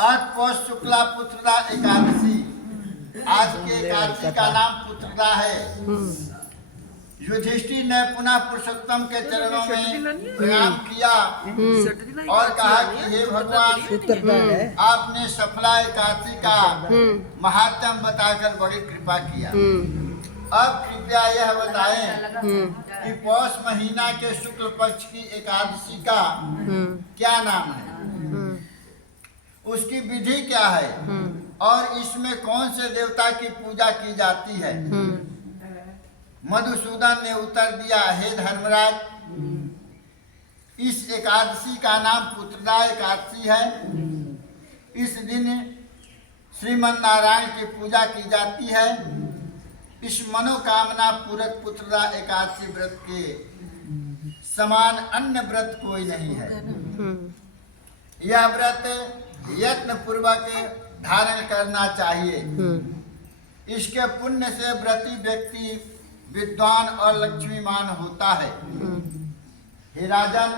आज पौष शुक्ला पुत्रदा एकादशी। आज के एकादशी का नाम पुत्रदा है। युधिष्ठिर ने पुनः पुरुषोत्तम के चरणों में प्रणाम किया और कहा कि हे भगवान, आपने सफला एकादशी का महात्म बताकर बड़ी कृपा किया। अब कृपया यह बताएं कि पौष महीना के शुक्ल पक्ष की एकादशी का क्या नाम है, उसकी विधि क्या है और इसमें कौन से देवता की पूजा की जाती है। मधुसूदन ने उत्तर दिया, हे धर्मराज, इस एकादशी का नाम पुत्रदा एकादशी है। इस दिन श्रीमन नारायण की पूजा की जाती है। इस मनोकामना पूरक पुत्रदा एकादशी व्रत के समान अन्य व्रत कोई नहीं है। यह व्रत यत्न पूर्वक धारण करना चाहिए। इसके पुण्य से व्रती व्यक्ति विद्वान और लक्ष्मीमान होता है। हे राजन,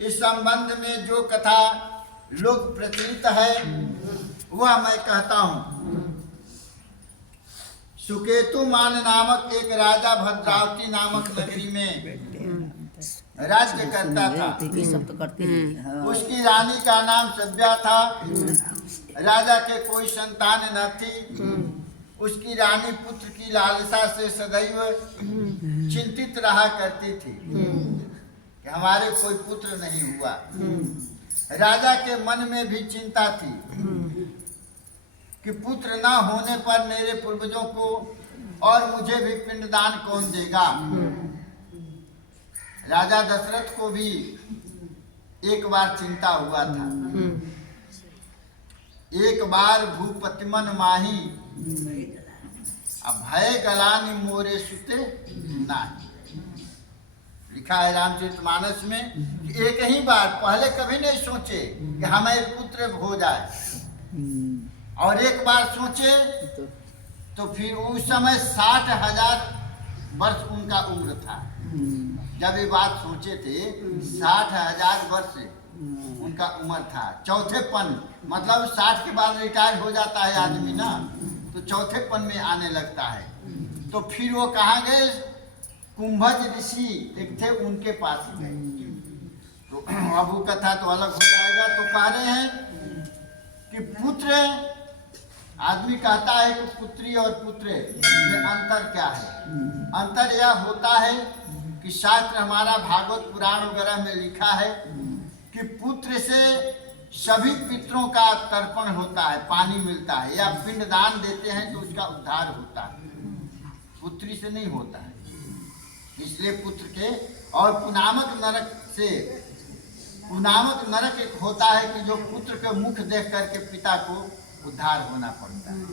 इस संबंध में जो कथा लोक प्रचलित है वह मैं कहता हूँ। सुकेतुमान नामक एक राजा भद्रावती नामक नगरी में राज्य करता था। उसकी रानी का नाम सभ्या था। राजा के कोई संतान न थी। उसकी रानी पुत्र की लालसा से सदैव चिंतित रहा करती थी कि हमारे कोई पुत्र नहीं हुआ। राजा के मन में भी चिंता थी कि पुत्र न होने पर मेरे पूर्वजों को और मुझे भी पिंडदान कौन देगा। राजा दशरथ को भी एक बार चिंता हुआ था। एक बार भूपतिमन माही अभय गलानी मोरे सुते नाही। लिखा है रामचरितमानस में कि एक ही बार, पहले कभी नहीं सोचे कि हमें पुत्र हो जाए, और एक बार सोचे तो फिर उस समय 60,000 वर्ष उनका उम्र था। जब ये बात सोचे थे 60,000 वर्ष उनका उम्र था। चौथेपन, मतलब 60 के बाद रिटायर हो जाता है आदमी ना, तो चौथेपन में आने लगता है। तो फिर वो कहाँ गए, कुंभज ऋषि एक थे, उनके पास गए। तो अब वो कथा तो अलग हो जाएगा। तो कह रहे हैं कि पुत्र, आदमी कहता है कि पुत्री और पुत्र में अंतर क्या है। अंतर यह होता है कि शास्त्र हमारा भागवत पुराण वगैरह में लिखा है कि पुत्र से सभी पितरों का तर्पण होता है, पानी मिलता है, या पिंडदान देते हैं तो उसका उद्धार होता है। पुत्री से नहीं होता है। इसलिए पुत्र के और पुनामक नरक से, पुनामक नरक एक होता है कि जो पुत्र के मुख देख करके पिता को उद्धार होना पड़ता है।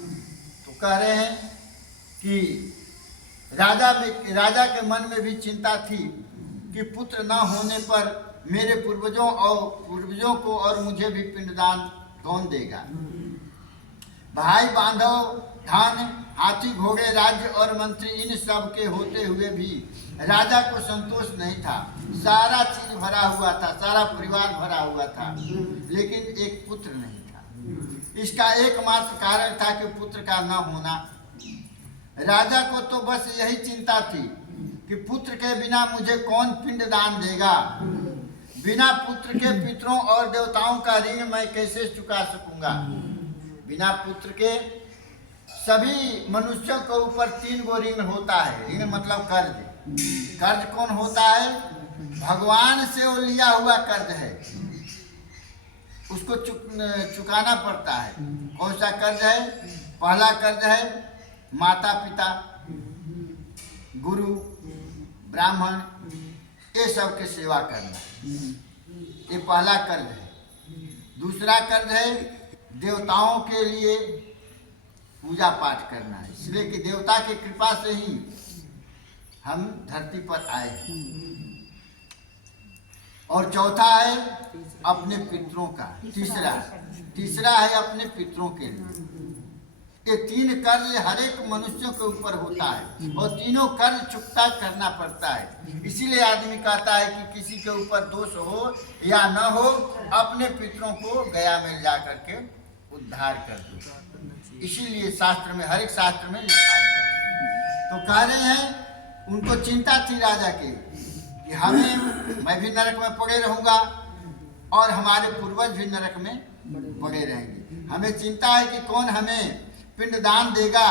तो कह रहे हैं कि राजा के मन में भी चिंता थी कि पुत्र न होने पर मेरे पूर्वजों को और मुझे भी पिंडदान कौन देगा। भाई बांधव, धन, हाथी घोड़े, राज्य और मंत्री, इन सब के होते हुए भी राजा को संतोष नहीं था। सारा चीज भरा हुआ था, सारा परिवार भरा हुआ था, लेकिन एक पुत्र नहीं था। इसका एकमात्र कारण था कि पुत्र का न होना। राजा को तो बस यही चिंता थी कि पुत्र के बिना मुझे कौन पिंडदान देगा। बिना पुत्र के पितरों और देवताओं का ऋण मैं कैसे चुका सकूंगा। बिना पुत्र के सभी मनुष्यों के ऊपर 3 गो ऋण होता है। ऋण मतलब कर्ज। कर्ज कौन होता है? भगवान से वो लिया हुआ कर्ज है, उसको चुकाना पड़ता है। कौन सा कर्ज है? पहला कर्ज है माता पिता, गुरु, ब्राह्मण, ये सब की सेवा करना, ये पहला कर्ज है। दूसरा कर्ज है देवताओं के लिए पूजा पाठ करना है, इसलिए कि देवता की कृपा से ही हम धरती पर आए हैं। और चौथा है अपने पितरों का। तीसरा है अपने पितरों के लिए। ये 3 कर्ज हर एक मनुष्यों के ऊपर होता है और तीनों कर्ज चुकता करना पड़ता है। इसीलिए आदमी कहता है कि किसी के ऊपर दोष हो या न हो, अपने पितरों को गया में जा करके उद्धार कर दो। इसीलिए शास्त्र में, हर एक शास्त्र में लिखा है। तो कह रहे हैं उनको चिंता थी राजा की कि मैं भी नरक में पड़े रहूंगा और हमारे पूर्वज भी नरक में पड़े रहेंगे। हमें चिंता है कि कौन हमें पिंडदान देगा।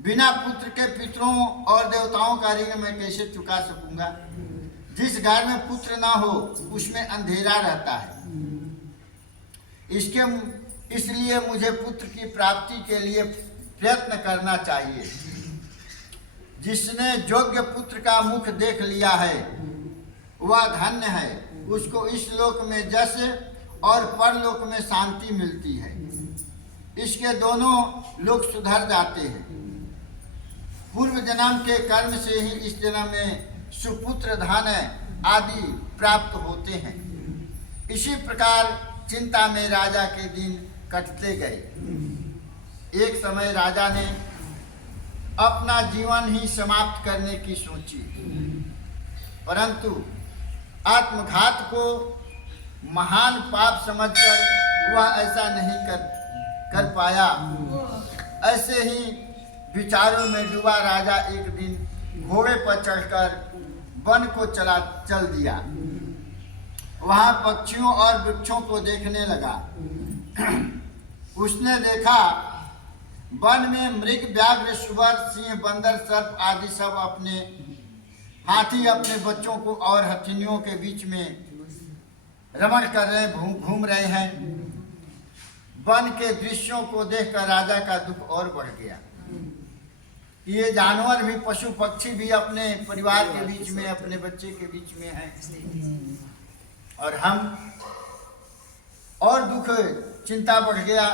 बिना पुत्र के पितरों और देवताओं का ऋण मैं कैसे चुका सकूंगा। जिस घर में पुत्र ना हो उसमें अंधेरा रहता है। इसलिए मुझे पुत्र की प्राप्ति के लिए प्रयत्न करना चाहिए। जिसने योग्य पुत्र का मुख देख लिया है वह धन्य है। उसको इस लोक में यश और परलोक में शांति मिलती है। इसके दोनों लोग सुधर जाते हैं। पूर्व जन्म के कर्म से ही इस जन्म में सुपुत्र धन आदि प्राप्त होते हैं। इसी प्रकार चिंता में राजा के दिन कटते गए। एक समय राजा ने अपना जीवन ही समाप्त करने की सोची, परंतु आत्मघात को महान पाप समझकर वह ऐसा नहीं कर पाया। ऐसे ही विचारों में डूबा राजा एक दिन घोड़े पर चढ़कर वन को चल दिया। वहां पक्षियों और वृक्षों को देखने लगा। उसने देखा वन में मृग, व्याघ्र, सुअर, सिंह, बंदर, सर्प आदि सब अपने हाथी अपने बच्चों को और हथिनियों के बीच में रमण कर रहे, घूम रहे हैं। वन के दृश्यों को देखकर राजा का दुख और बढ़ गया। ये जानवर भी, पशु पक्षी भी अपने परिवार के बीच में, अपने बच्चे के बीच में हैं और हम, और दुख चिंता बढ़ गया।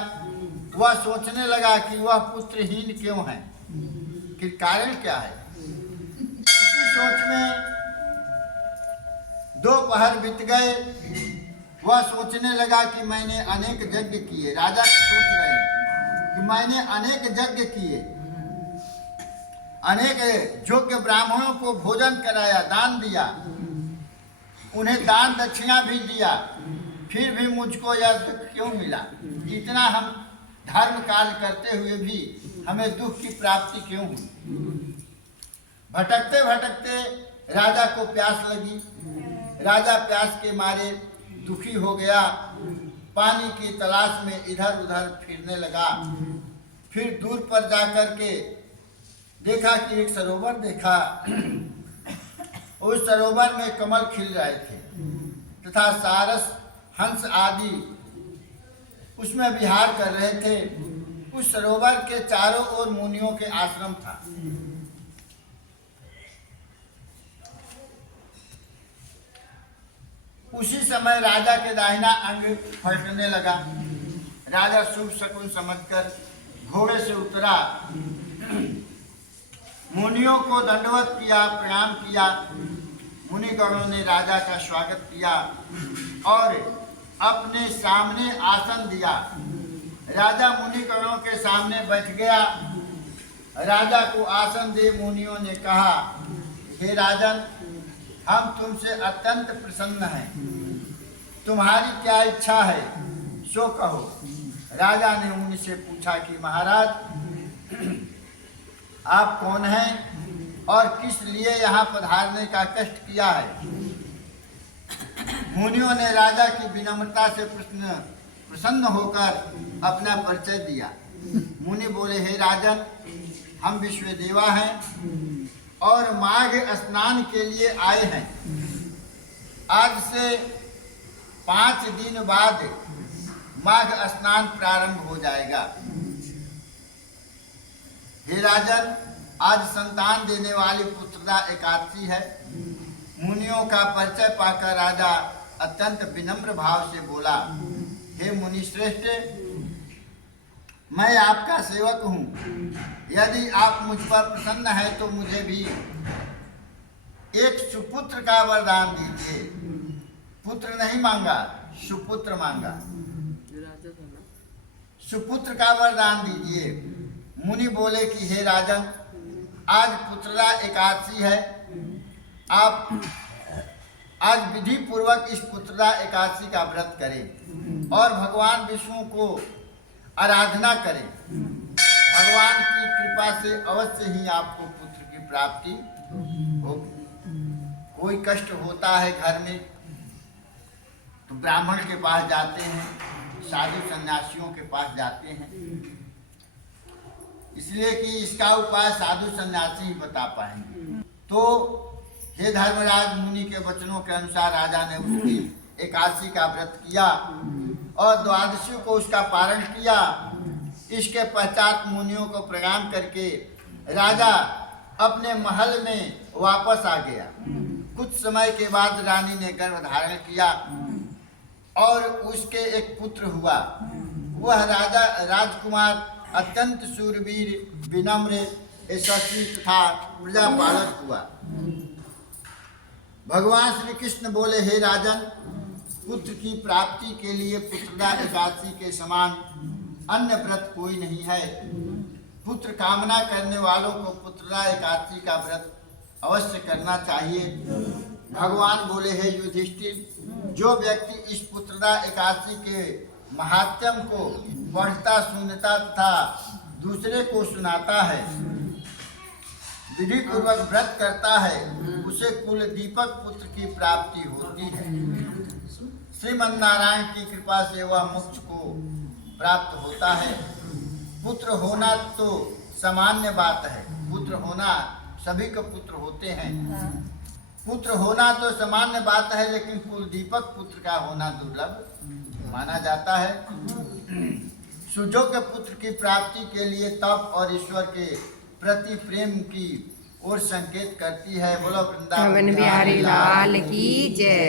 वह सोचने लगा कि वह पुत्रहीन क्यों है, कि कारण क्या है। इसी सोच में 2 पहर बीत गए। वह सोचने लगा कि मैंने अनेक यज्ञ किए। राजा सोच रहे हैं कि मैंने अनेक यज्ञ किए, अनेक योग्य ब्राह्मणों को भोजन कराया, दान दिया, उन्हें दान दक्षिणा भी दिया, फिर भी मुझको यह दुख क्यों मिला। इतना हम धर्म कार्य करते हुए भी हमें दुख की प्राप्ति क्यों हुई। भटकते भटकते राजा को प्यास लगी। राजा प्यास के मारे दुखी हो गया। पानी की तलाश में इधर उधर फिरने लगा। फिर दूर पर जाकर के देखा कि एक सरोवर देखा। उस सरोवर में कमल खिल रहे थे तथा सारस, हंस आदि उसमें विहार कर रहे थे। उस सरोवर के चारों ओर मुनियों के आश्रम था। उसी समय राजा के दाहिना अंग फटने लगा। राजा शुभ शकुन समझकर घोड़े से उतरा, मुनियों को दंडवत किया, प्रणाम किया। मुनिगणों ने राजा का स्वागत किया और अपने सामने आसन दिया। राजा मुनिगणों के सामने बैठ गया। राजा को आसन दे मुनियों ने कहा, हे राजन, हम तुमसे अत्यंत प्रसन्न हैं। तुम्हारी क्या इच्छा है सो कहो। राजा ने उनसे पूछा कि महाराज, आप कौन हैं और किस लिए यहाँ पधारने का कष्ट किया है। मुनियों ने राजा की विनम्रता से प्रसन्न होकर अपना परिचय दिया। मुनि बोले, हे राजन, हम विश्वदेवा हैं और माघ स्नान के लिए आए हैं। आज से 5 दिन बाद माघ स्नान प्रारंभ हो जाएगा। हे राजन, आज संतान देने वाली पुत्रदा एकादशी है। मुनियों का परिचय पाकर राजा अत्यंत विनम्र भाव से बोला, हे मुनि श्रेष्ठ, मैं आपका सेवक हूँ। यदि आप मुझ पर प्रसन्न हैं तो मुझे भी एक सुपुत्र का वरदान दीजिए। पुत्र नहीं मांगा, सुपुत्र मांगा। सुपुत्र का वरदान दीजिए। मुनि बोले कि हे राजन, आज पुत्रदा एकादशी है, आप आज विधि पूर्वक इस पुत्रदा एकादशी का व्रत करें और भगवान विष्णु को आराधना करें। भगवान की कृपा से अवश्य ही आपको पुत्र की प्राप्ति होगी। कोई कष्ट होता है घर में तो ब्राह्मण के पास जाते हैं, साधु सन्यासियों के पास जाते हैं, इसलिए कि इसका उपाय साधु सन्यासी ही बता पाएंगे। तो हे धर्मराज, मुनि के वचनों के अनुसार राजा ने उसकी एकादशी का व्रत किया और द्वादशी को उसका पारण किया। इसके पश्चात मुनियों को प्रणाम करके राजा अपने महल में वापस आ गया। कुछ समय के बाद रानी ने गर्भ धारण किया और उसके एक पुत्र हुआ। वह राजा राजकुमार अत्यंत शूरवीर, विनम्र, यशस्वी तथा प्रजापालक हुआ। भगवान श्री कृष्ण बोले, हे राजन, पुत्र की प्राप्ति के लिए पुत्रदा एकादशी के समान अन्य व्रत कोई नहीं है। पुत्र कामना करने वालों को पुत्रदा एकादशी का व्रत अवश्य करना चाहिए। भगवान बोले, हे युधिष्ठिर, जो व्यक्ति इस पुत्रदा एकादशी के महात्म्य को पढ़ता, सुनता तथा दूसरे को सुनाता है, विधि पूर्वक व्रत करता है, उसे कुल दीपक पुत्र की प्राप्ति होती है। श्रीमन नारायण की कृपा से वह मोक्ष को प्राप्त होता है। पुत्र होना तो सामान्य बात है, पुत्र होना सभी के पुत्र होते हैं। पुत्र होना तो सामान्य बात है, लेकिन कुल दीपक पुत्र का होना दुर्लभ माना जाता है। सूर्यों के पुत्र की प्राप्ति के लिए तप और ईश्वर के प्रति प्रेम की ओर संकेत करती है। बोलो वृंदावन बिहारी लाल की जय।